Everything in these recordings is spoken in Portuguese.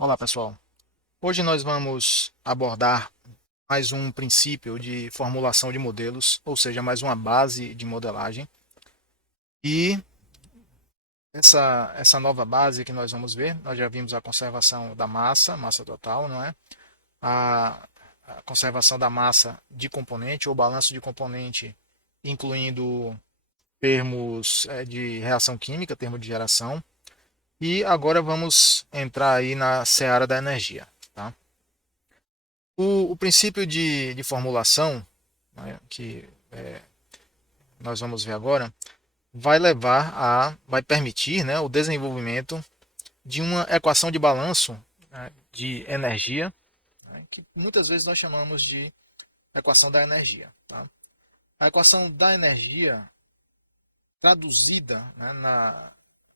Olá, pessoal. Hoje nós vamos abordar mais um princípio de formulação de modelos, ou seja, mais uma base de modelagem. E essa nova base que nós vamos ver, nós já vimos a conservação da massa, massa total, não é? A, a conservação da massa de componente ou balanço de componente, incluindo termos de reação química, termo de geração. E agora vamos entrar aí na seara da energia, tá? O princípio de formulação, né, que nós vamos ver agora, vai permitir, né, o desenvolvimento de uma equação de balanço, né, de energia, né, que muitas vezes nós chamamos de equação da energia. Tá? A equação da energia, traduzida, né,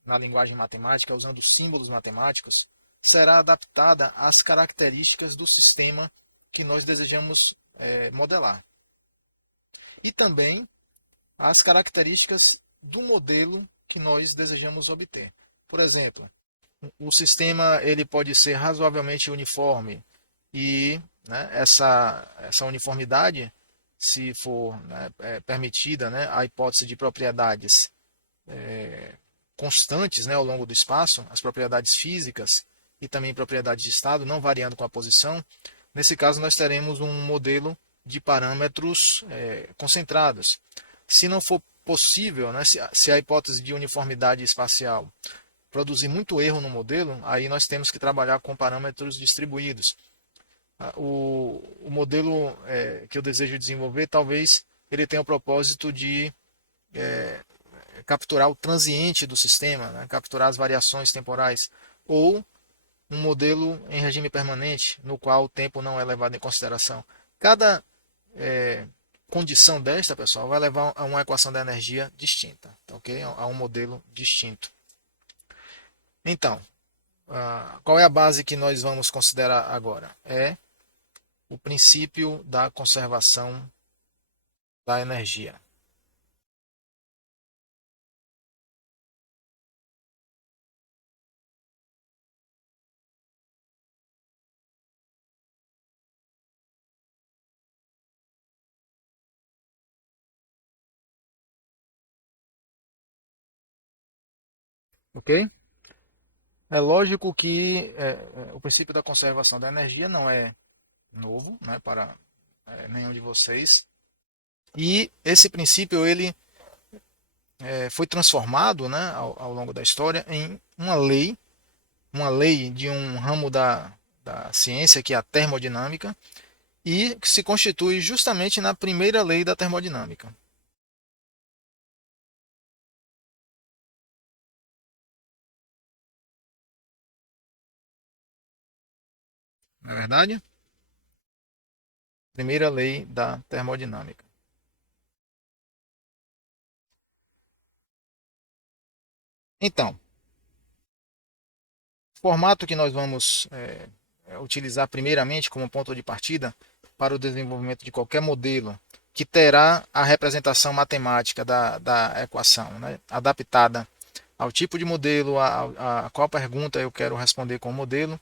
na linguagem matemática, usando símbolos matemáticos, será adaptada às características do sistema que nós desejamos modelar. E também as características do modelo que nós desejamos obter. Por exemplo, o sistema ele pode ser razoavelmente uniforme e, né, essa uniformidade, se for, né, permitida, né, a hipótese de propriedades constantes, né, ao longo do espaço, as propriedades físicas e também propriedades de estado, não variando com a posição. Nesse caso, nós teremos um modelo de parâmetros concentrados. Se não for possível, né, se a hipótese de uniformidade espacial produzir muito erro no modelo, aí nós temos que trabalhar com parâmetros distribuídos. O modelo que eu desejo desenvolver, talvez ele tenha o propósito de capturar o transiente do sistema, né, capturar as variações temporais, ou um modelo em regime permanente, no qual o tempo não é levado em consideração. Cada condição desta, pessoal, vai levar a uma equação da energia distinta, tá, ok? A um modelo distinto. Então, qual é a base que nós vamos considerar agora? É o princípio da conservação da energia. Ok? É lógico que o princípio da conservação da energia não é novo, né, para nenhum de vocês. E esse princípio ele foi transformado, né, ao longo da história em uma lei de um ramo da ciência que é a termodinâmica e que se constitui justamente na primeira lei da termodinâmica. Não é verdade? Primeira lei da termodinâmica. Então, o formato que nós vamos utilizar primeiramente como ponto de partida para o desenvolvimento de qualquer modelo que terá a representação matemática da equação, né, adaptada ao tipo de modelo, a qual pergunta eu quero responder com o modelo.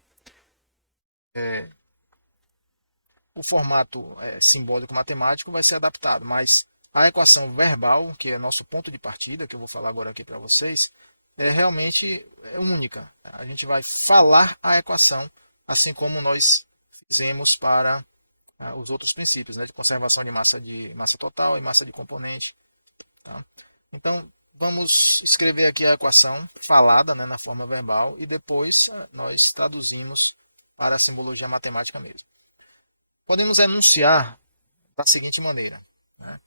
O formato simbólico matemático vai ser adaptado, mas a equação verbal, que é nosso ponto de partida, que eu vou falar agora aqui para vocês, é realmente única. A gente vai falar a equação, assim como nós fizemos para os outros princípios, né, de conservação de massa total e massa de componente. Tá? Então, vamos escrever aqui a equação falada, né, na forma verbal e depois nós traduzimos para a simbologia matemática mesmo. Podemos enunciar da seguinte maneira, né?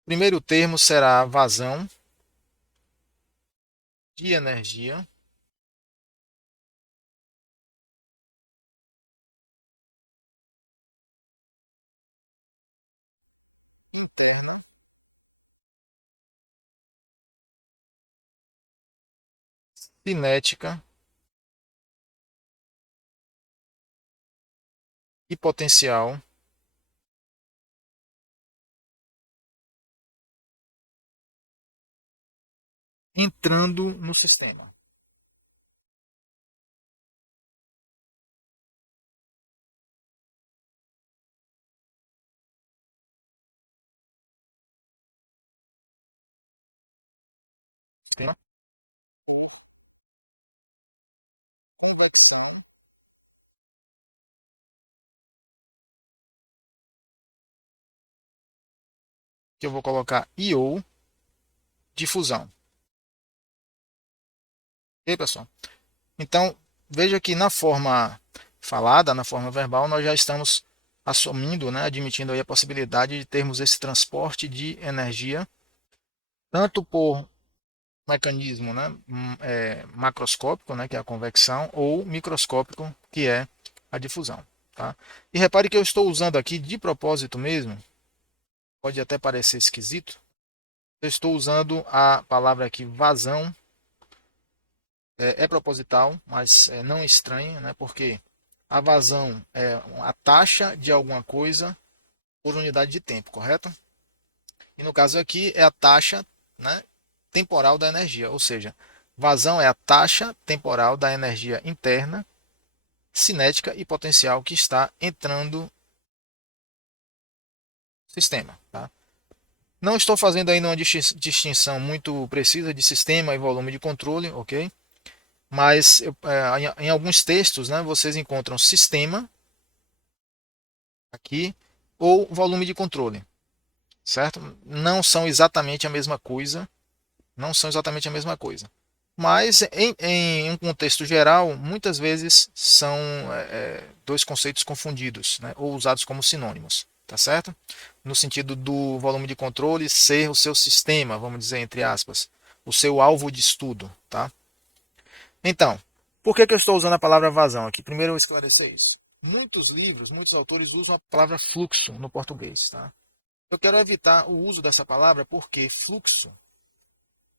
O primeiro termo será a vazão de energia cinética e potencial entrando no sistema. sistema ou convecção, que eu vou colocar e ou difusão. Ok, pessoal? Então, veja que na forma falada, na forma verbal, nós já estamos assumindo, né, admitindo aí a possibilidade de termos esse transporte de energia, tanto por mecanismo, né, macroscópico, né, que é a convecção, ou microscópico, que é a difusão. Tá? E repare que eu estou usando aqui de propósito mesmo, pode até parecer esquisito, eu estou usando a palavra aqui vazão, é proposital, mas não estranho, né, porque a vazão é a taxa de alguma coisa por unidade de tempo, correto? E no caso aqui é a taxa, né, temporal da energia, ou seja, vazão é a taxa temporal da energia interna, cinética e potencial que está entrando no sistema. Tá? Não estou fazendo ainda uma distinção muito precisa de sistema e volume de controle, ok? Mas em alguns textos, né, vocês encontram sistema aqui ou volume de controle, certo? Não são exatamente a mesma coisa, não são exatamente a mesma coisa. Mas, em um contexto geral, muitas vezes são dois conceitos confundidos, né, ou usados como sinônimos, tá certo? No sentido do volume de controle ser o seu sistema, vamos dizer entre aspas, o seu alvo de estudo, tá? Então, por que eu estou usando a palavra vazão aqui? Primeiro eu esclarecer isso. Muitos livros, muitos autores usam a palavra fluxo no português, tá? Eu quero evitar o uso dessa palavra porque fluxo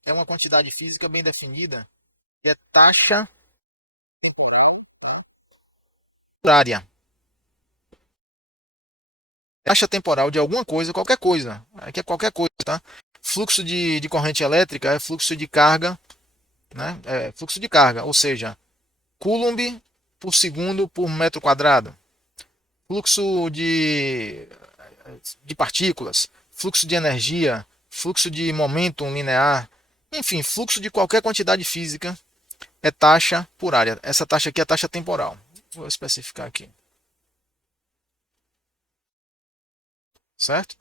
é uma quantidade física bem definida que é taxa horária. Taxa temporal de alguma coisa, qualquer coisa. Aqui é qualquer coisa, tá? Fluxo de corrente elétrica é fluxo de carga, né? É fluxo de carga, ou seja, coulomb por segundo por metro quadrado. Fluxo de partículas, fluxo de energia, fluxo de momento linear, enfim, fluxo de qualquer quantidade física é taxa por área. Essa taxa aqui é a taxa temporal. Vou especificar aqui, certo?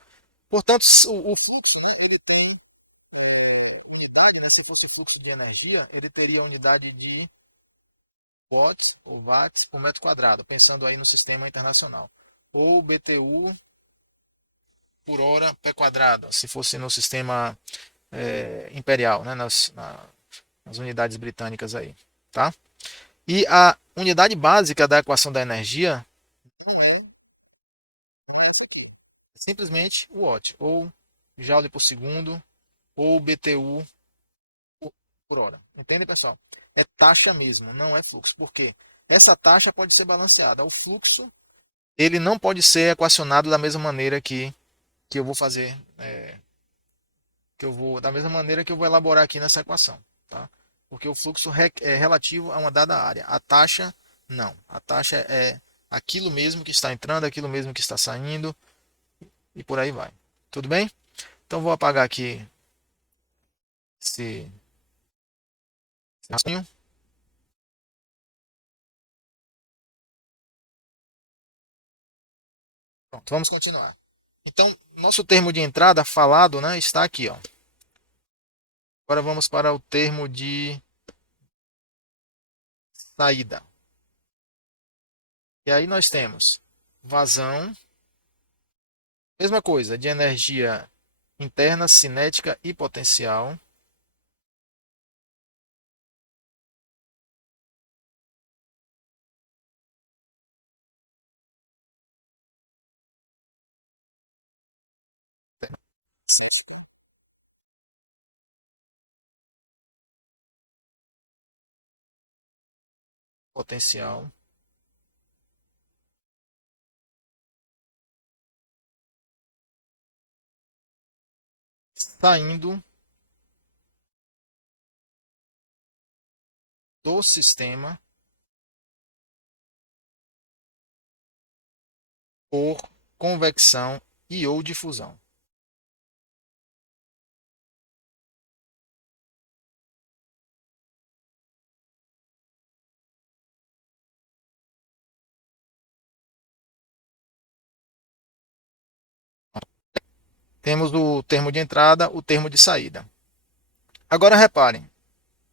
Portanto, o fluxo, né, ele tem unidade, né, se fosse fluxo de energia, ele teria unidade de watts ou watts por metro quadrado, pensando aí no sistema internacional. Ou BTU por hora pé quadrado, se fosse no sistema imperial, né, nas unidades britânicas aí, tá? E a unidade básica da equação da energia não é essa aqui. É simplesmente o watt, ou joule por segundo, ou BTU por hora. Entende, pessoal? É taxa mesmo, não é fluxo. Por quê? Essa taxa pode ser balanceada. O fluxo, ele não pode ser equacionado da mesma maneira que eu vou fazer, da mesma maneira que eu vou elaborar aqui nessa equação, tá? Porque o fluxo é relativo a uma dada área. A taxa, não. A taxa é aquilo mesmo que está entrando, aquilo mesmo que está saindo e por aí vai. Tudo bem? Então vou apagar aqui esse raciocínio. Pronto, vamos continuar. Então, nosso termo de entrada falado, né, está aqui, ó. Agora vamos para o termo de saída. E aí nós temos vazão, mesma coisa, de energia interna, cinética e potencial. Potencial saindo do sistema por convecção e ou difusão. Temos o termo de entrada, o termo de saída. Agora reparem,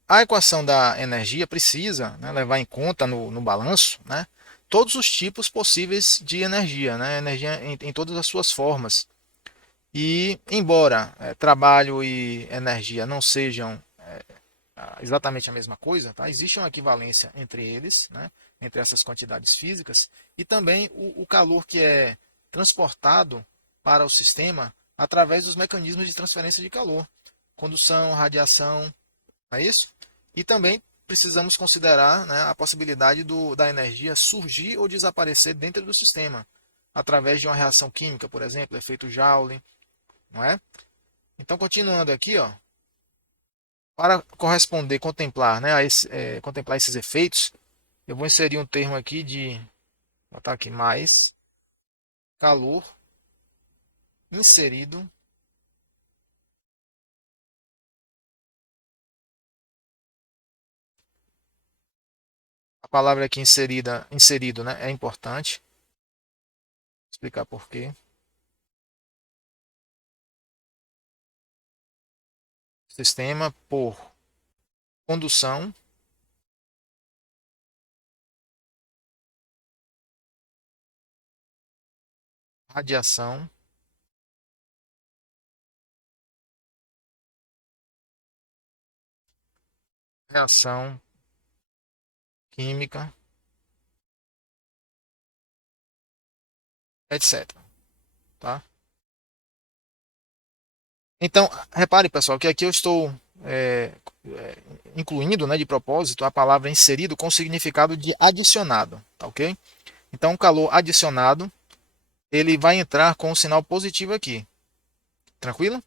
a equação da energia precisa, né, levar em conta no balanço, né, todos os tipos possíveis de energia, né, energia em todas as suas formas. E embora trabalho e energia não sejam exatamente a mesma coisa, tá? Existe uma equivalência entre eles, né? Entre essas quantidades físicas, e também o calor que é transportado para o sistema através dos mecanismos de transferência de calor, condução, radiação, não é isso? E também precisamos considerar, né, a possibilidade da energia surgir ou desaparecer dentro do sistema, através de uma reação química, por exemplo, efeito Joule, não é? Então, continuando aqui, ó, para corresponder, contemplar, né, contemplar esses efeitos, eu vou inserir um termo aqui de, vou botar aqui mais calor inserido. A palavra aqui inserida, inserido, né, é importante. Vou explicar por quê. Sistema por condução, radiação, reação química, etc. Tá? Então, repare, pessoal, que aqui eu estou é, incluindo, né, de propósito, a palavra inserido com o significado de adicionado, tá ok? Então, o calor adicionado, ele vai entrar com um sinal positivo aqui, tranquilo?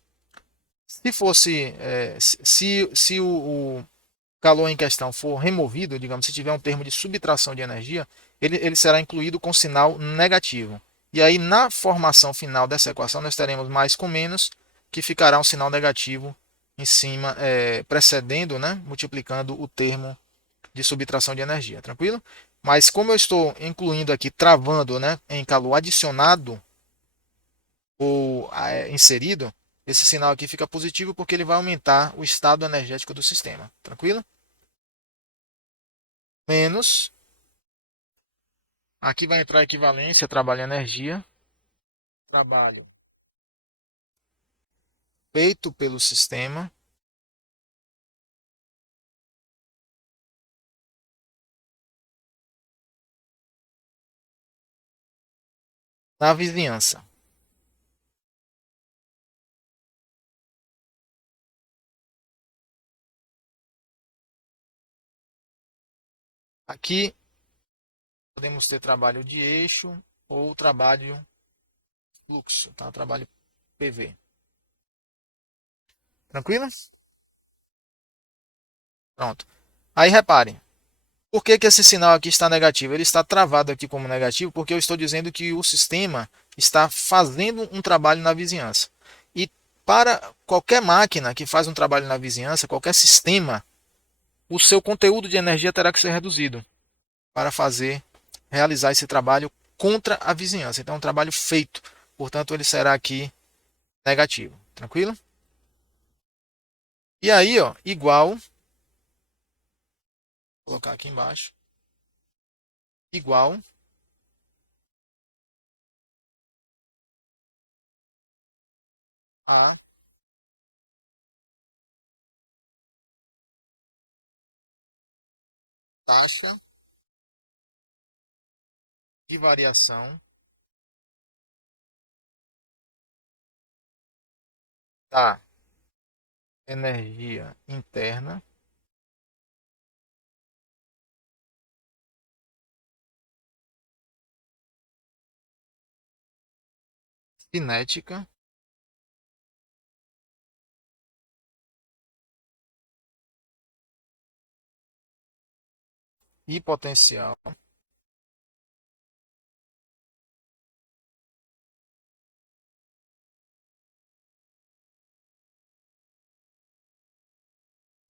Se fosse, se o calor em questão for removido, digamos, se tiver um termo de subtração de energia, ele será incluído com sinal negativo. E aí, na formação final dessa equação, nós teremos mais com menos, que ficará um sinal negativo em cima, precedendo, né, multiplicando o termo de subtração de energia, tranquilo? Mas como eu estou incluindo aqui, travando, né, em calor adicionado ou inserido, esse sinal aqui fica positivo porque ele vai aumentar o estado energético do sistema, tranquilo? Menos, aqui vai entrar a equivalência, trabalho e energia, trabalho feito pelo sistema na vizinhança. Aqui podemos ter trabalho de eixo ou trabalho fluxo, tá? Trabalho PV. Tranquilo? Pronto. Aí reparem, por que, que esse sinal aqui está negativo? Ele está travado aqui como negativo porque eu estou dizendo que o sistema está fazendo um trabalho na vizinhança. E para qualquer máquina que faz um trabalho na vizinhança, qualquer sistema, o seu conteúdo de energia terá que ser reduzido para realizar esse trabalho contra a vizinhança. Então, é um trabalho feito. Portanto, ele será aqui negativo. Tranquilo? E aí, ó, igual, vou colocar aqui embaixo, igual a taxa de variação da energia interna cinética e potencial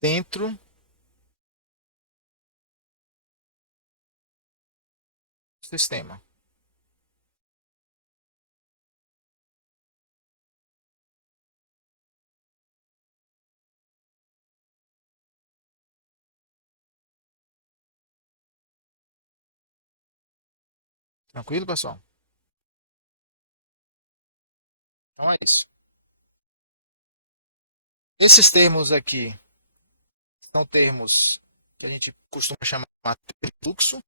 dentro do sistema. Tranquilo, pessoal? Então é isso. Esses termos aqui são termos que a gente costuma chamar de fluxo,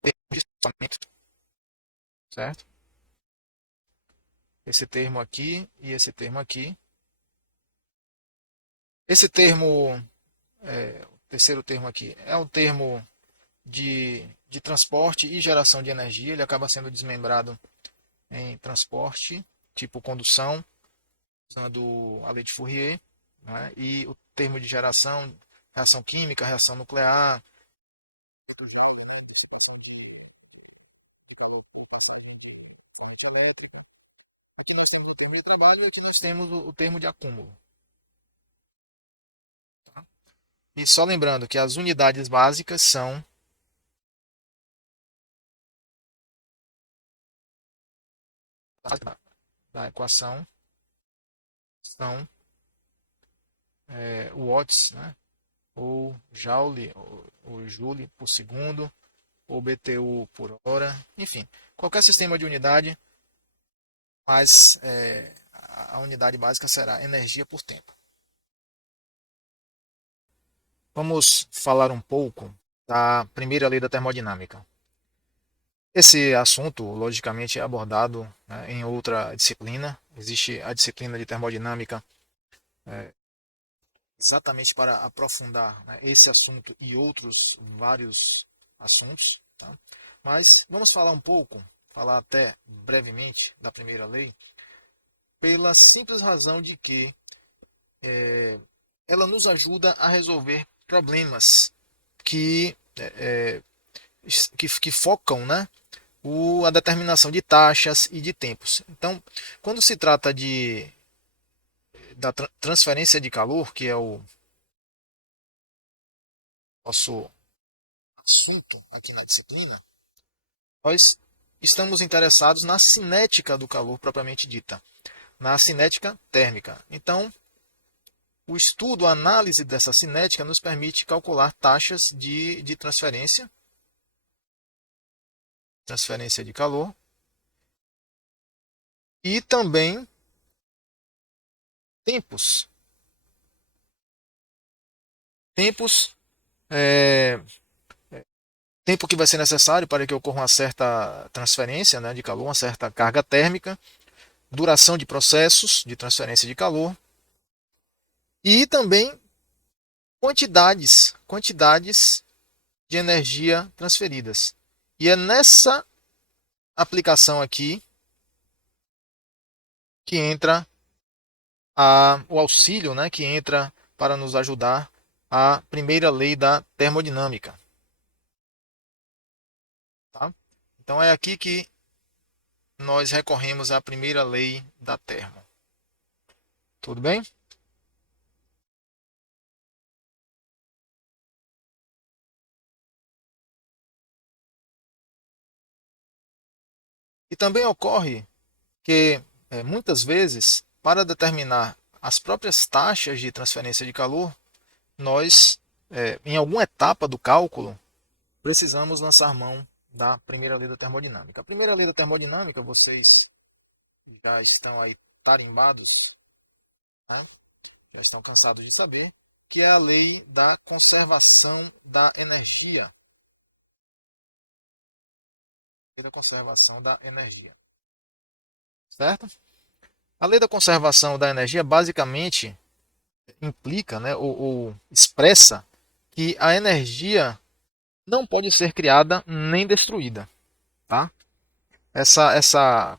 termo de espaçamento, certo? Esse termo aqui e esse termo aqui. Esse termo, o terceiro termo aqui, é o termo de transporte e geração de energia. Ele acaba sendo desmembrado em transporte, tipo condução, usando a lei de Fourier, né? E o termo de geração, reação química, reação nuclear, de calor, de corrente elétrica. Aqui nós temos o termo de trabalho e aqui nós temos o termo de acúmulo. Tá? E só lembrando que as unidades básicas são da equação, são watts, né? Ou joule, ou joule por segundo, ou BTU por hora, enfim, qualquer sistema de unidade, mas a unidade básica será energia por tempo. Vamos falar um pouco da primeira lei da termodinâmica. Esse assunto, logicamente, é abordado, né, em outra disciplina. Existe a disciplina de termodinâmica exatamente para aprofundar, né, esse assunto e outros vários assuntos. Tá? Mas vamos falar um pouco, falar até brevemente da primeira lei, pela simples razão de que ela nos ajuda a resolver problemas que, que focam, né, a determinação de taxas e de tempos. Então, quando se trata da transferência de calor, que é o nosso assunto aqui na disciplina, nós estamos interessados na cinética do calor propriamente dita, na cinética térmica. Então, o estudo, a análise dessa cinética nos permite calcular taxas de transferência de calor, e também tempos. Tempos, é, tempo que vai ser necessário para que ocorra uma certa transferência, né, de calor, uma certa carga térmica, duração de processos de transferência de calor e também quantidades de energia transferidas. E é nessa aplicação aqui que entra o auxílio, né, que entra para nos ajudar a primeira lei da termodinâmica. Tá? Então é aqui que nós recorremos à primeira lei da termo. Tudo bem? E também ocorre que muitas vezes, para determinar as próprias taxas de transferência de calor, nós, em alguma etapa do cálculo, precisamos lançar mão da primeira lei da termodinâmica. A primeira lei da termodinâmica, vocês já estão aí tarimbados, né? Já estão cansados de saber, que é a lei da conservação da energia. Lei da conservação da energia. Certo? A lei da conservação da energia basicamente implica, né, ou expressa que a energia não pode ser criada nem destruída. Tá? Essa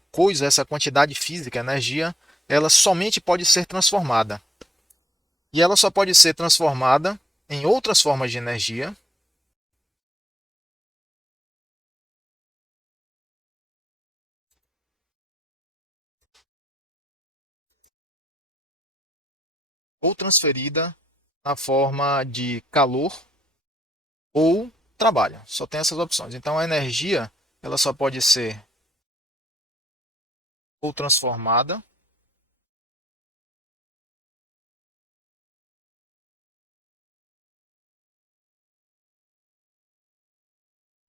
quantidade física, energia, ela somente pode ser transformada. E ela só pode ser transformada em outras formas de energia ou transferida na forma de calor ou trabalho. Só tem essas opções. Então a energia ela só pode ser ou transformada,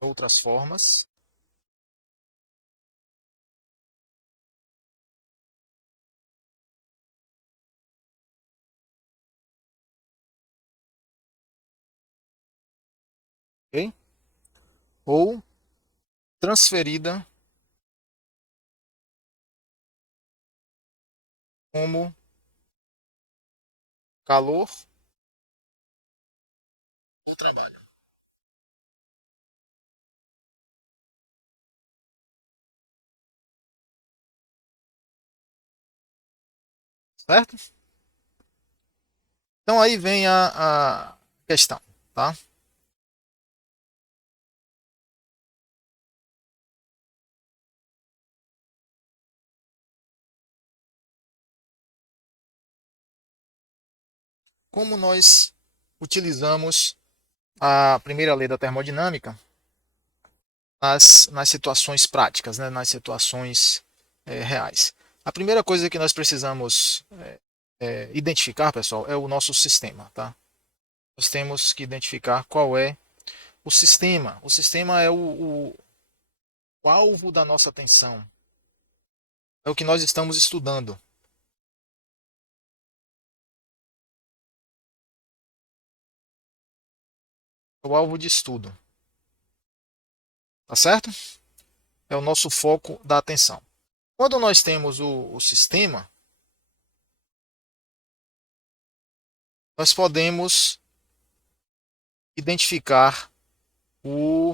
outras formas, ok? Ou transferida como calor ou trabalho. Certo? Então aí vem a questão, tá? Como nós utilizamos a primeira lei da termodinâmica nas situações práticas, né? Nas situações reais. A primeira coisa que nós precisamos identificar, pessoal, é o nosso sistema, tá? Nós temos que identificar qual é o sistema. O sistema é o alvo da nossa atenção. É o que nós estamos estudando. É o alvo de estudo. Tá certo? É o nosso foco da atenção. Quando nós temos o sistema, nós podemos identificar o,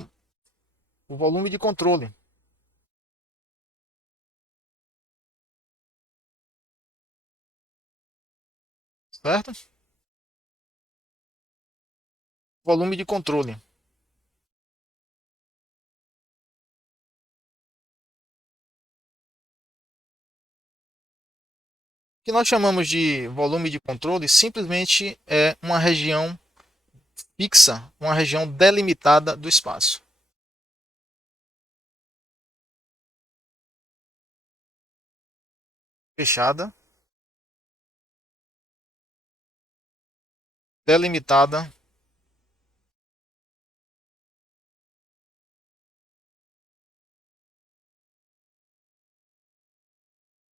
o volume de controle, certo? Volume de controle, que nós chamamos de volume de controle, simplesmente é uma região fixa, uma região delimitada do espaço. Fechada, delimitada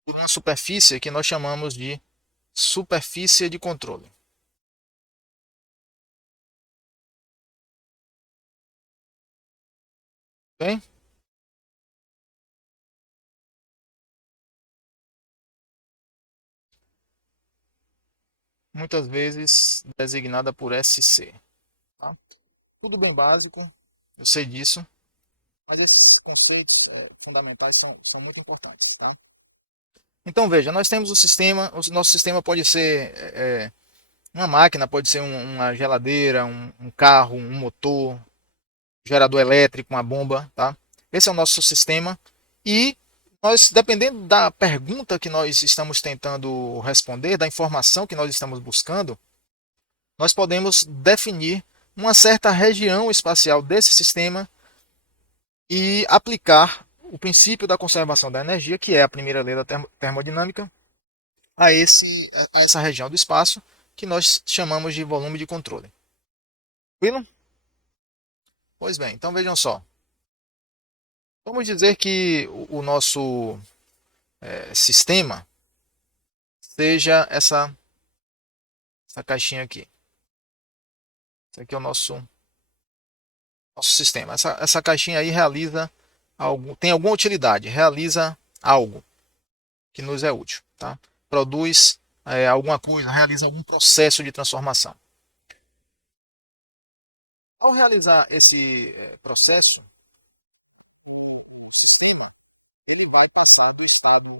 por uma superfície que nós chamamos de superfície de controle. Bem, muitas vezes designada por SC. Tá? Tudo bem básico, eu sei disso, mas esses conceitos fundamentais são muito importantes. Tá? Então veja, nós temos o nosso sistema pode ser uma máquina, pode ser uma geladeira, um carro, um motor, gerador elétrico, uma bomba, tá? Esse é o nosso sistema e nós, dependendo da pergunta que nós estamos tentando responder, da informação que nós estamos buscando, nós podemos definir uma certa região espacial desse sistema e aplicar o princípio da conservação da energia, que é a primeira lei da termodinâmica, a essa região do espaço que nós chamamos de volume de controle. Tranquilo? Pois bem, então vejam só. Vamos dizer que o nosso sistema seja essa caixinha aqui. Esse aqui é o nosso sistema. Essa caixinha aí realiza algo, tem alguma utilidade, realiza algo que nos é útil, tá? Produz alguma coisa, realiza algum processo de transformação. Ao realizar esse processo, o sistema ele vai passar do estado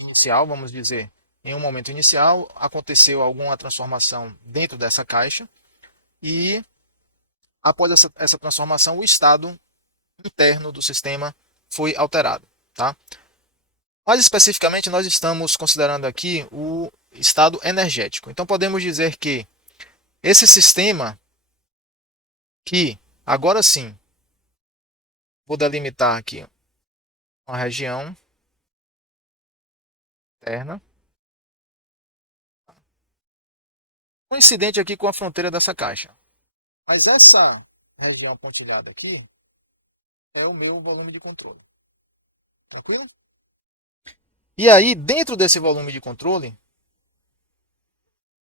inicial, vamos dizer, em um momento inicial, aconteceu alguma transformação dentro dessa caixa e após essa transformação, o estado interno do sistema foi alterado. Tá? Mais especificamente, nós estamos considerando aqui o estado energético. Então, podemos dizer que esse sistema, que agora sim, vou delimitar aqui uma região interna, coincidente aqui com a fronteira dessa caixa. Mas essa região pontilhada aqui é o meu volume de controle. Tranquilo? E aí, dentro desse volume de controle,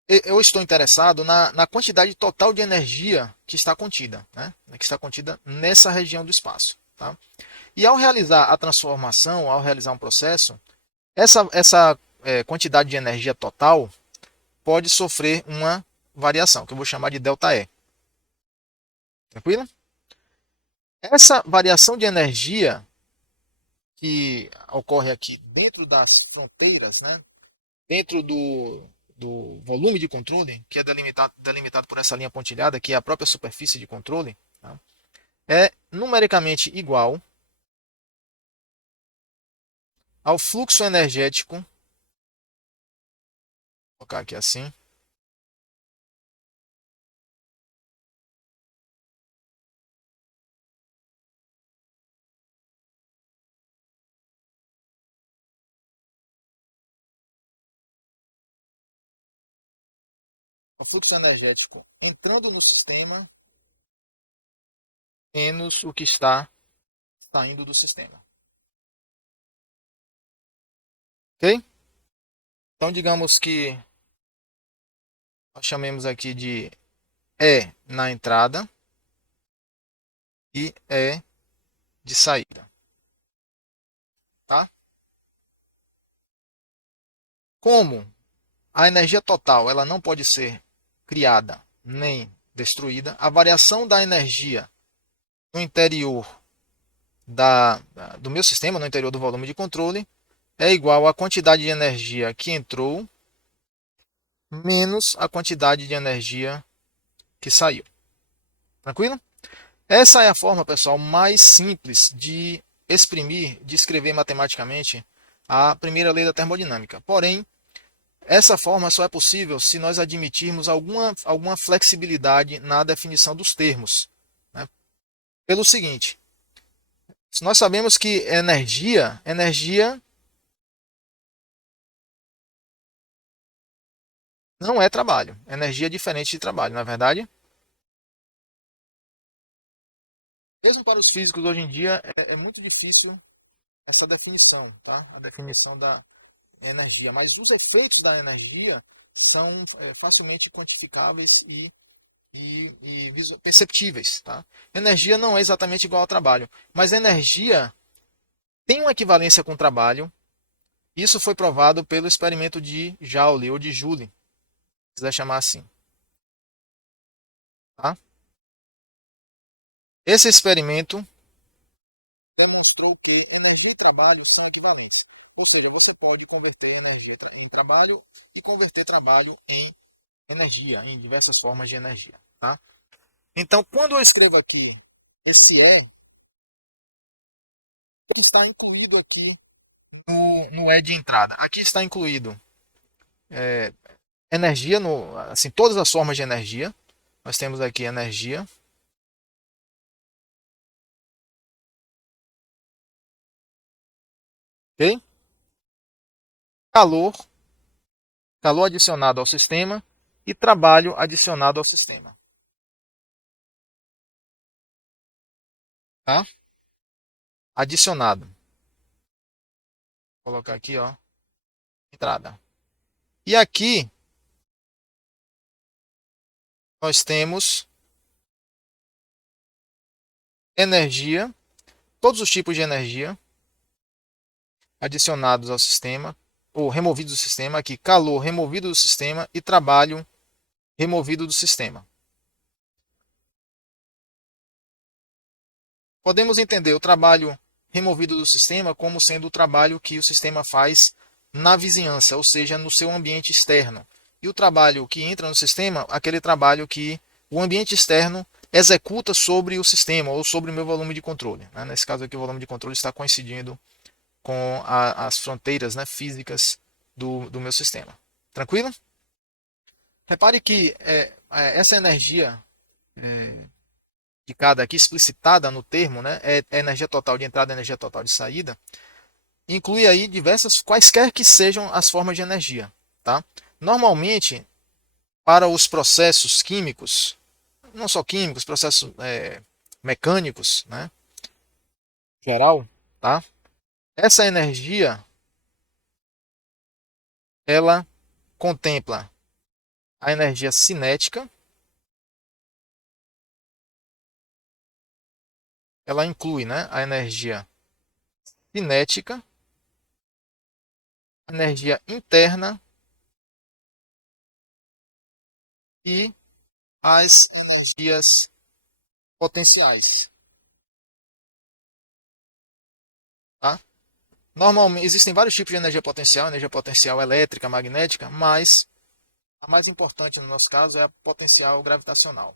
eu estou interessado na quantidade total de energia que está contida, né? Que está contida nessa região do espaço. Tá? E ao realizar a transformação, ao realizar um processo, essa quantidade de energia total pode sofrer uma variação, que eu vou chamar de ΔE. Tranquilo? Essa variação de energia que ocorre aqui dentro das fronteiras, né, dentro do volume de controle, que é delimitado por essa linha pontilhada, que é a própria superfície de controle, tá, é numericamente igual ao fluxo energético, vou colocar aqui assim, o fluxo energético entrando no sistema menos o que está saindo do sistema. Ok? Então, digamos que nós chamemos aqui de E na entrada e E de saída. Tá? Como a energia total ela não pode ser criada nem destruída, a variação da energia no interior do meu sistema, no interior do volume de controle, é igual à quantidade de energia que entrou menos a quantidade de energia que saiu. Tranquilo? Essa é a forma, pessoal, mais simples de exprimir, de escrever matematicamente a primeira lei da termodinâmica. Porém, essa forma só é possível se nós admitirmos alguma flexibilidade na definição dos termos. Né? Pelo seguinte, nós sabemos que energia não é trabalho. Energia é diferente de trabalho, não é verdade? Mesmo para os físicos hoje em dia é muito difícil essa definição, tá? A definição da energia. Mas os efeitos da energia são facilmente quantificáveis e perceptíveis. Tá? Energia não é exatamente igual ao trabalho, mas energia tem uma equivalência com o trabalho. Isso foi provado pelo experimento de Joule ou de Joule, se quiser chamar assim. Tá? Esse experimento demonstrou que energia e trabalho são equivalentes. Ou seja, você pode converter energia em trabalho e converter trabalho em energia, em diversas formas de energia. Tá? Então, quando eu escrevo aqui esse está incluído aqui no E de entrada. Aqui está incluído é, energia, assim, todas as formas de energia. Nós temos aqui energia, ok? Calor, calor adicionado ao sistema e trabalho adicionado ao sistema. Tá? Adicionado. Vou colocar aqui, ó, entrada. E aqui nós temos energia, todos os tipos de energia adicionados ao sistema, ou removidos do sistema. Aqui, calor removido do sistema e trabalho removido do sistema. Podemos entender o trabalho removido do sistema como sendo o trabalho que o sistema faz na vizinhança, ou seja, no seu ambiente externo. E o trabalho que entra no sistema, aquele trabalho que o ambiente externo executa sobre o sistema ou sobre o meu volume de controle. Nesse caso aqui, o volume de controle está coincidindo com as fronteiras, né, físicas do meu sistema. Tranquilo? Repare que essa energia indicada aqui, explicitada no termo, né, é energia total de entrada e energia total de saída, inclui aí diversas, quaisquer que sejam as formas de energia. Tá? Normalmente, para os processos químicos, não só químicos, processos mecânicos, né, geral, tá? Essa energia, ela contempla a energia cinética, ela inclui, né, a energia cinética, a energia interna e as energias potenciais. Tá? Normalmente existem vários tipos de energia potencial elétrica, magnética, mas a mais importante no nosso caso é a potencial gravitacional.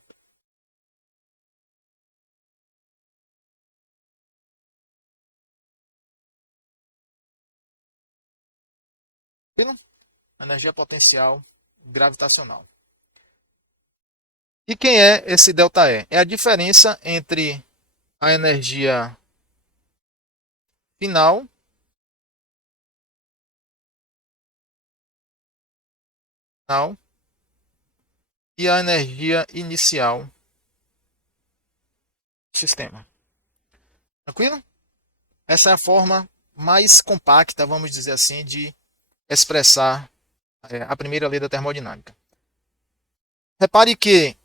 Viram? Energia potencial gravitacional. E quem é esse ΔE? É a diferença entre a energia final e a energia inicial do sistema. Tranquilo? Essa é a forma mais compacta, vamos dizer assim, de expressar a primeira lei da termodinâmica. Repare que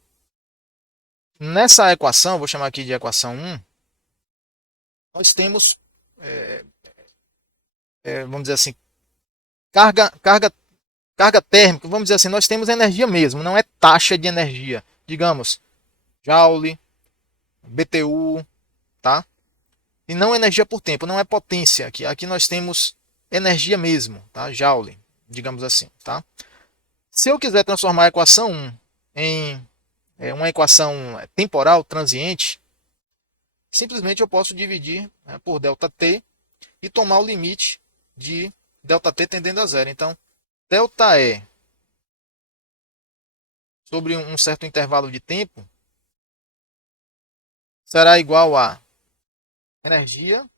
nessa equação, vou chamar aqui de equação 1, nós temos, é, vamos dizer assim, carga, carga, carga térmica, vamos dizer assim, nós temos energia mesmo, não é taxa de energia. Digamos, Joule, BTU, tá? E não energia por tempo, não é potência. Aqui nós temos energia mesmo, tá? Joule, digamos assim, tá? Se eu quiser transformar a equação 1 em uma equação temporal, transiente, simplesmente eu posso dividir, né, por ΔT e tomar o limite de ΔT tendendo a zero. Então, ΔE sobre um certo intervalo de tempo será igual a energia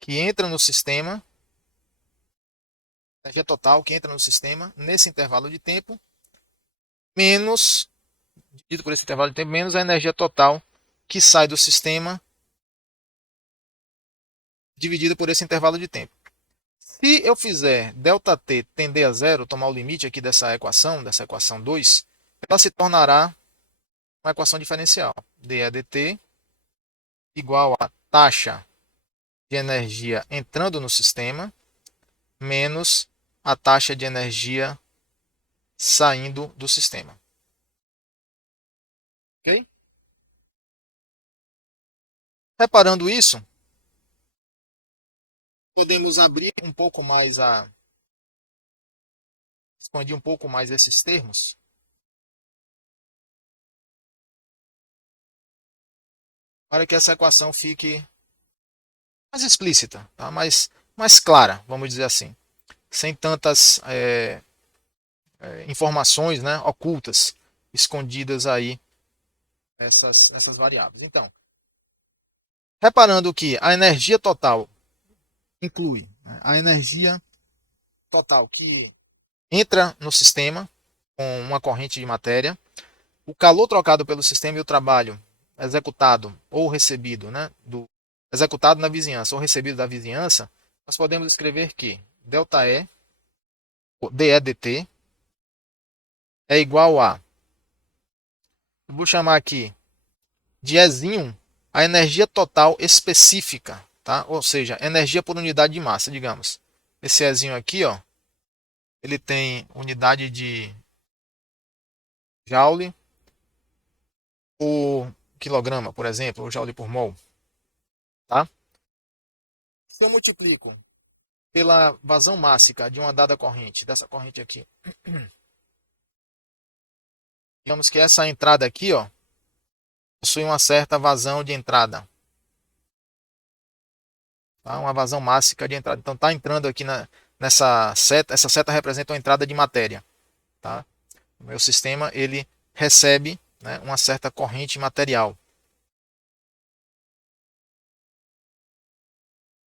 que entra no sistema, energia total que entra no sistema nesse intervalo de tempo, menos, dividido por esse intervalo de tempo, menos a energia total que sai do sistema, dividido por esse intervalo de tempo. Se eu fizer ΔT tender a zero, tomar o limite aqui dessa equação 2, ela se tornará uma equação diferencial. dE dt igual a taxa de energia entrando no sistema menos a taxa de energia saindo do sistema. Ok? Reparando isso, podemos abrir um pouco mais expandir um pouco mais esses termos para que essa equação fique mais explícita, tá? mais clara, vamos dizer assim, sem tantas informações, né, ocultas, escondidas aí nessas variáveis. Então, reparando que a energia total inclui, né, a energia total que entra no sistema com uma corrente de matéria, o calor trocado pelo sistema e o trabalho executado ou recebido, né, executado na vizinhança ou recebido da vizinhança, nós podemos escrever que ΔE, dE dt, é igual a, vou chamar aqui de Ezinho, a energia total específica, tá? Ou seja, energia por unidade de massa, digamos. Esse Ezinho aqui, ó, ele tem unidade de Joule por quilograma, por exemplo, ou Joule por mol, tá? Se eu multiplico pela vazão mássica de uma dada corrente, dessa corrente aqui, digamos que essa entrada aqui, ó, possui uma certa vazão de entrada, tá? Uma vazão mássica de entrada. Então está entrando aqui nessa seta, essa seta representa uma entrada de matéria, tá? O meu sistema ele recebe, né, uma certa corrente material.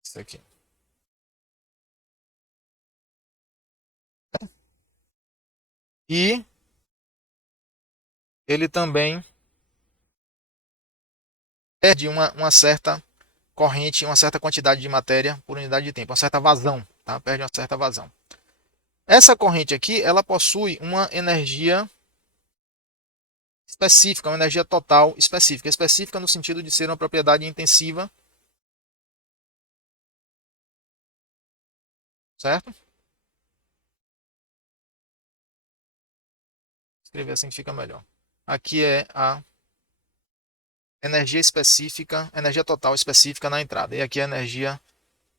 Isso aqui. E ele também perde uma certa corrente, uma certa quantidade de matéria por unidade de tempo, uma certa vazão, tá? Perde uma certa vazão. Essa corrente aqui, ela possui uma energia específica, uma energia total específica. Específica no sentido de ser uma propriedade intensiva, certo? Escrever assim fica melhor. Aqui é a energia específica, energia total específica na entrada. E aqui é a energia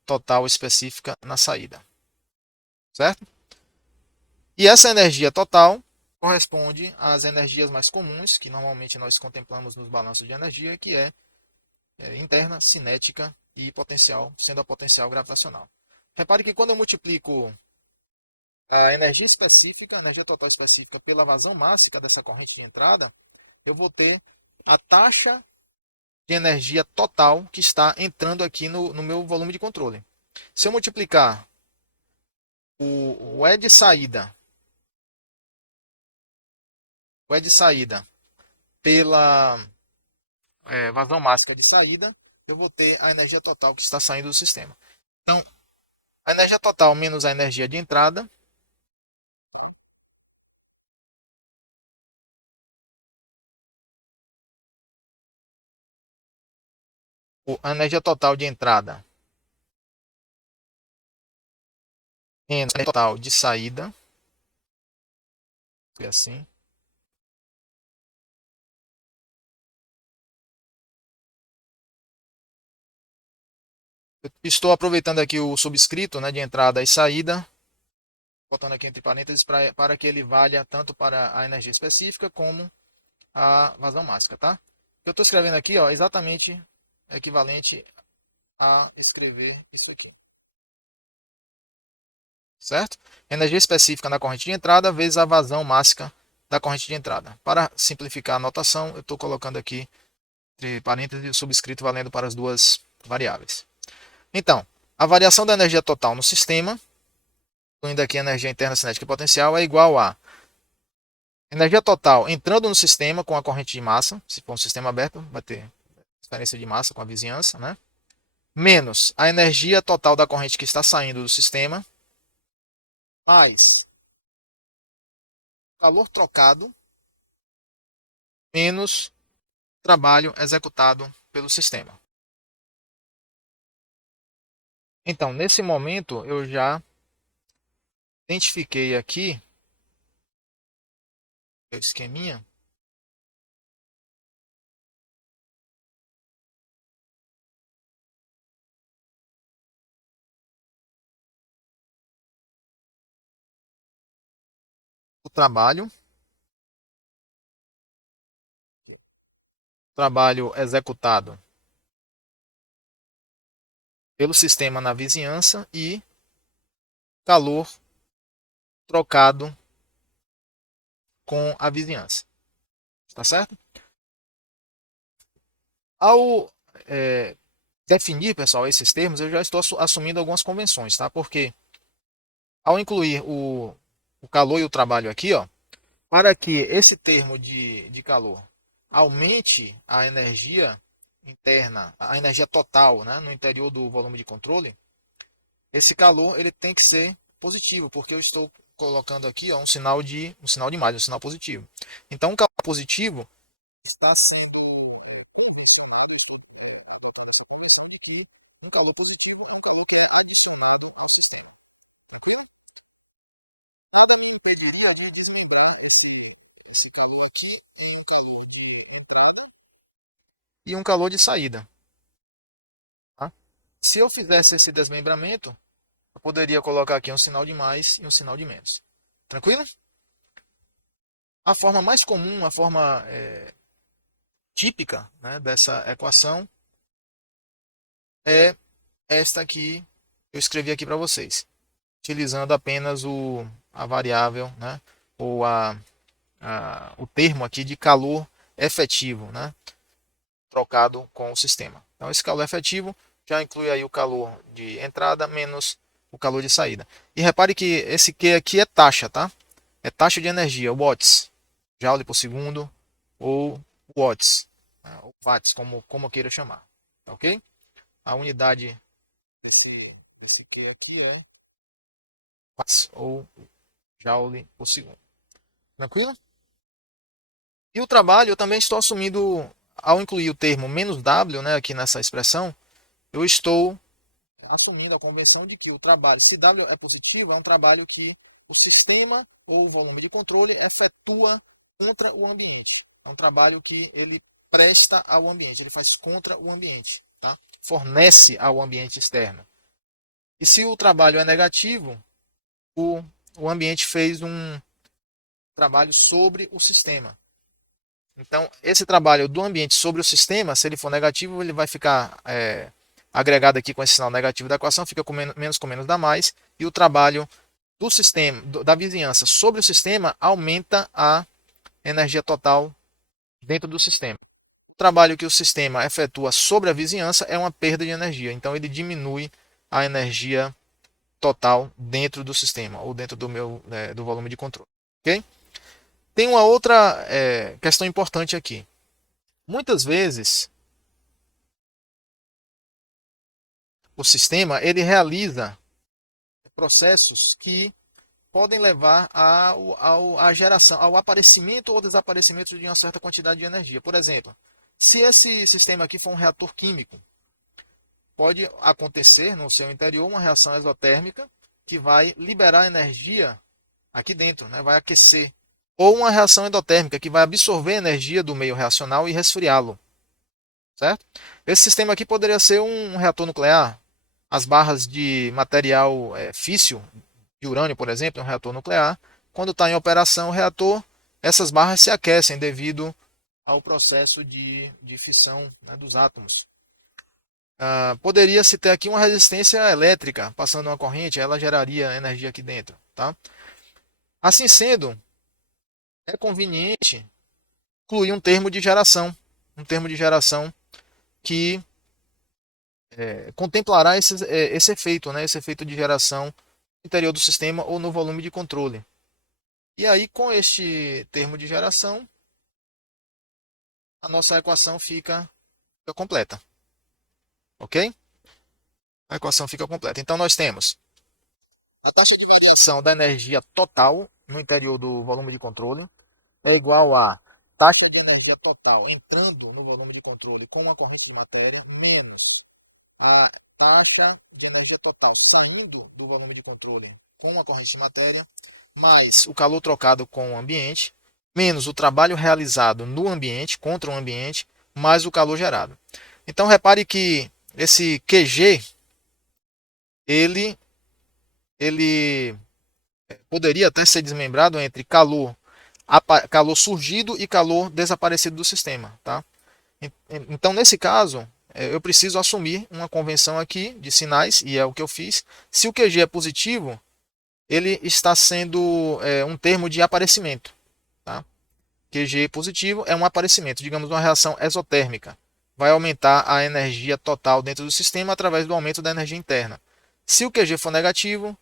total específica na saída, certo? E essa energia total corresponde às energias mais comuns, que normalmente nós contemplamos nos balanços de energia, que é interna, cinética e potencial, sendo a potencial gravitacional. Repare que quando eu multiplico a energia específica, a energia total específica, pela vazão mássica dessa corrente de entrada, eu vou ter a taxa de energia total que está entrando aqui no meu volume de controle. Se eu multiplicar o E de saída, o E de saída pela vazão máxima de saída, eu vou ter a energia total que está saindo do sistema. Então, a energia total menos a energia de entrada, a energia total de entrada menos a energia total de saída, é assim. Eu estou aproveitando aqui o subscrito, né, de entrada e saída, botando aqui entre parênteses para que ele valha tanto para a energia específica como a vazão máxima, tá? Eu estou escrevendo aqui, ó, exatamente equivalente a escrever isso aqui, certo? Energia específica na corrente de entrada vezes a vazão máxima da corrente de entrada. Para simplificar a notação, eu estou colocando aqui entre parênteses o subscrito valendo para as duas variáveis. Então, a variação da energia total no sistema, incluindo aqui a energia interna cinética e potencial, é igual a energia total entrando no sistema com a corrente de massa, se for um sistema aberto, vai ter diferença de massa com a vizinhança, né? Menos a energia total da corrente que está saindo do sistema, mais calor trocado, menos trabalho executado pelo sistema. Então, nesse momento, eu já identifiquei aqui o esqueminha. O trabalho executado pelo sistema na vizinhança e calor trocado com a vizinhança. Tá certo? Ao definir, pessoal, esses termos, eu já estou assumindo algumas convenções, tá? Porque ao incluir o calor e o trabalho aqui, ó, para que esse termo de calor aumente a energia interna, a energia total, né, no interior do volume de controle, esse calor ele tem que ser positivo, porque eu estou colocando aqui ó, um sinal de mais, um sinal positivo. Então, um calor positivo está sendo convencionado, estou adotando essa convenção de que um calor positivo é um calor que é adicionado ao sistema. Nada me impediria de desligar esse calor aqui em um calor de entrada e um calor de saída. Tá? Se eu fizesse esse desmembramento, eu poderia colocar aqui um sinal de mais e um sinal de menos. Tranquilo? A forma mais comum, a forma típica, né, dessa equação é esta que eu escrevi aqui para vocês, utilizando apenas a variável, né, ou o termo aqui de calor efetivo, né, trocado com o sistema. Então, esse calor efetivo já inclui aí o calor de entrada menos o calor de saída. E repare que esse Q aqui é taxa, tá? É taxa de energia, watts, joule por segundo, ou watts, né? Ou watts, como eu queira chamar. Tá ok? A unidade desse Q aqui é watts, ou joule por segundo. Tranquilo? E o trabalho eu também estou assumindo, ao incluir o termo menos W, né, aqui nessa expressão, eu estou assumindo a convenção de que o trabalho, se W é positivo, é um trabalho que o sistema ou o volume de controle efetua contra o ambiente. É um trabalho que ele presta ao ambiente, ele faz contra o ambiente, tá? Fornece ao ambiente externo. E se o trabalho é negativo, o, o ambiente fez um trabalho sobre o sistema. Então, esse trabalho do ambiente sobre o sistema, se ele for negativo, ele vai ficar agregado aqui com esse sinal negativo da equação, fica com menos dá mais, e o trabalho do sistema, da vizinhança sobre o sistema, aumenta a energia total dentro do sistema. O trabalho que o sistema efetua sobre a vizinhança é uma perda de energia, então ele diminui a energia total dentro do sistema, ou dentro do volume de controle. Ok? Tem uma outra questão importante aqui. Muitas vezes, o sistema ele realiza processos que podem levar à geração, ao aparecimento ou desaparecimento de uma certa quantidade de energia. Por exemplo, se esse sistema aqui for um reator químico, pode acontecer no seu interior uma reação exotérmica que vai liberar energia aqui dentro, né? Vai aquecer. Ou uma reação endotérmica que vai absorver energia do meio reacional e resfriá-lo. Certo? Esse sistema aqui poderia ser um reator nuclear. As barras de material físsil, de urânio, por exemplo, um reator nuclear. Quando está em operação o reator, essas barras se aquecem devido ao processo de fissão, né, dos átomos. Poderia-se ter aqui uma resistência elétrica, passando uma corrente, ela geraria energia aqui dentro. Tá? Assim sendo, é conveniente incluir um termo de geração que contemplará esse efeito, né, esse efeito de geração no interior do sistema ou no volume de controle. E aí, com este termo de geração, a nossa equação fica completa. Ok? A equação fica completa. Então, nós temos a taxa de variação da energia total no interior do volume de controle é igual a taxa de energia total entrando no volume de controle com uma corrente de matéria menos a taxa de energia total saindo do volume de controle com uma corrente de matéria mais o calor trocado com o ambiente menos o trabalho realizado no ambiente contra o ambiente mais o calor gerado. Então repare que esse QG ele poderia até ser desmembrado entre calor surgido e calor desaparecido do sistema, tá? Então, nesse caso, eu preciso assumir uma convenção aqui de sinais, e é o que eu fiz. Se o QG é positivo, ele está sendo um termo de aparecimento. Tá? QG positivo é um aparecimento, digamos, uma reação exotérmica. Vai aumentar a energia total dentro do sistema através do aumento da energia interna. Se o QG for negativo,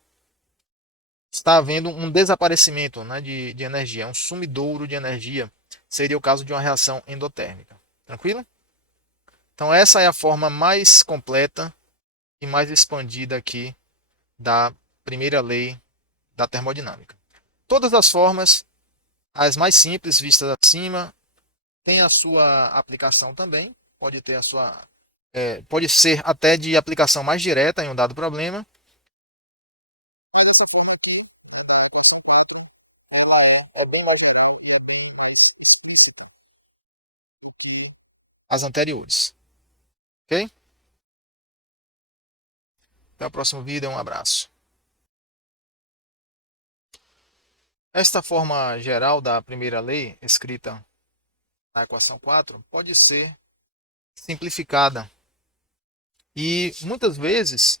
está havendo um desaparecimento, né, de energia, um sumidouro de energia. Seria o caso de uma reação endotérmica. Tranquilo? Então, essa é a forma mais completa e mais expandida aqui da primeira lei da termodinâmica. Todas as formas, as mais simples vistas acima, têm a sua aplicação também. Pode ter a sua, pode ser até de aplicação mais direta em um dado problema. Mas dessa forma aqui, a equação 4, ela é bem mais geral e é bem mais explícita do que as anteriores. Ok? Até o próximo vídeo, um abraço. Esta forma geral da primeira lei, escrita na equação 4, pode ser simplificada. E muitas vezes,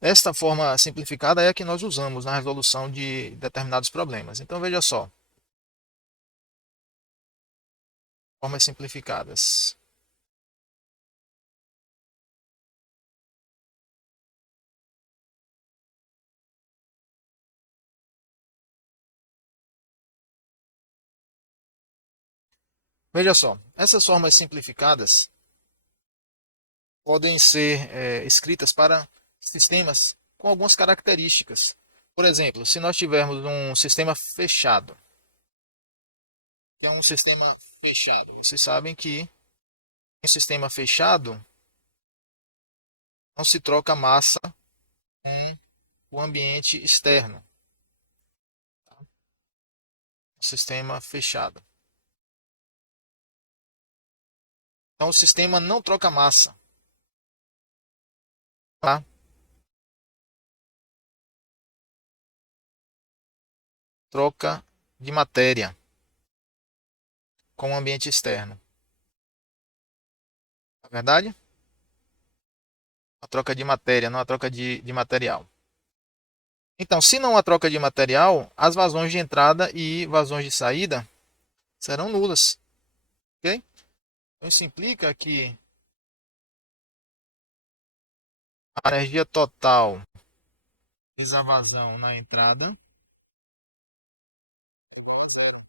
esta forma simplificada é a que nós usamos na resolução de determinados problemas. Então, veja só. Formas simplificadas. Veja só, essas formas simplificadas podem ser escritas para sistemas com algumas características. Por exemplo, se nós tivermos um sistema fechado, que é um sistema fechado, vocês sabem que em um sistema fechado não se troca massa com o ambiente externo. Um sistema fechado. Então o sistema não troca massa. Tá? Troca de matéria com o ambiente externo. Na verdade? A troca de matéria, não a troca de material. Então, se não há troca de material, as vazões de entrada e vazões de saída serão nulas. Ok? Então, isso implica que a energia total vezes a vazão na entrada é igual a zero.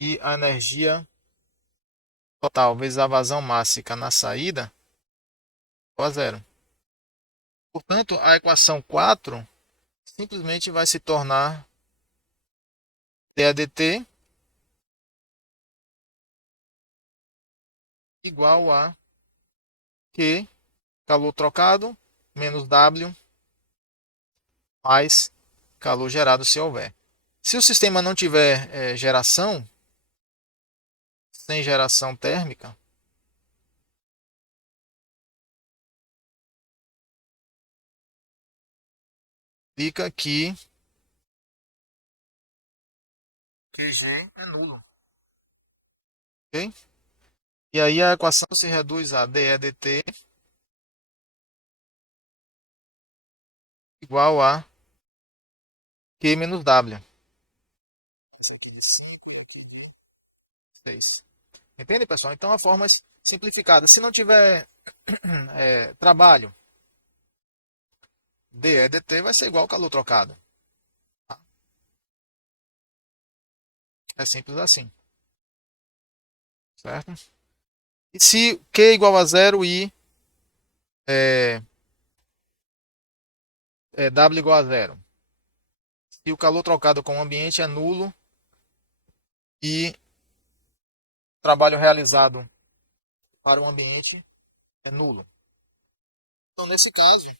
E a energia total vezes a vazão máxima na saída é igual a zero. Portanto, a equação 4 simplesmente vai se tornar dAdt igual a Q, calor trocado, menos W, mais calor gerado se houver. Se o sistema não tiver geração, sem geração térmica, fica que QG é nulo. Ok? E aí a equação se reduz a dEdt igual a Q menos W. Entende, pessoal? Então a forma simplificada. Se não tiver trabalho, dEdt vai ser igual ao calor trocado. Tá? É simples assim. Certo? E se Q é igual a zero e W igual a zero? Se o calor trocado com o ambiente é nulo e o trabalho realizado para o ambiente é nulo. Então, nesse caso,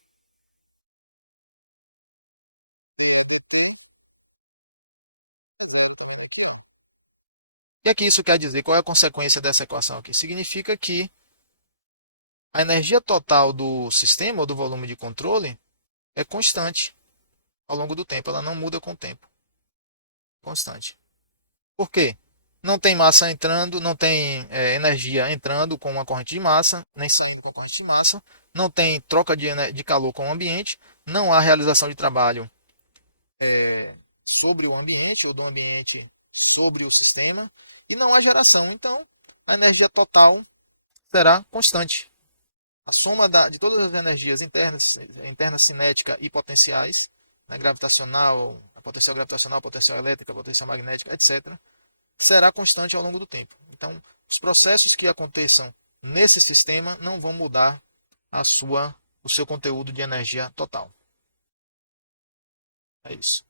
o que isso quer dizer? Qual é a consequência dessa equação aqui? Significa que a energia total do sistema ou do volume de controle é constante ao longo do tempo. Ela não muda com o tempo. Constante. Por quê? Não tem massa entrando, não tem energia entrando com uma corrente de massa, nem saindo com a corrente de massa. Não tem troca de calor com o ambiente. Não há realização de trabalho sobre o ambiente ou do ambiente sobre o sistema. E não há geração. Então, a energia total será constante. A soma de todas as energias internas cinética e potenciais, né, gravitacional, a potencial gravitacional, potencial elétrica, potencial magnética, etc., será constante ao longo do tempo. Então, os processos que aconteçam nesse sistema não vão mudar o seu conteúdo de energia total. É isso.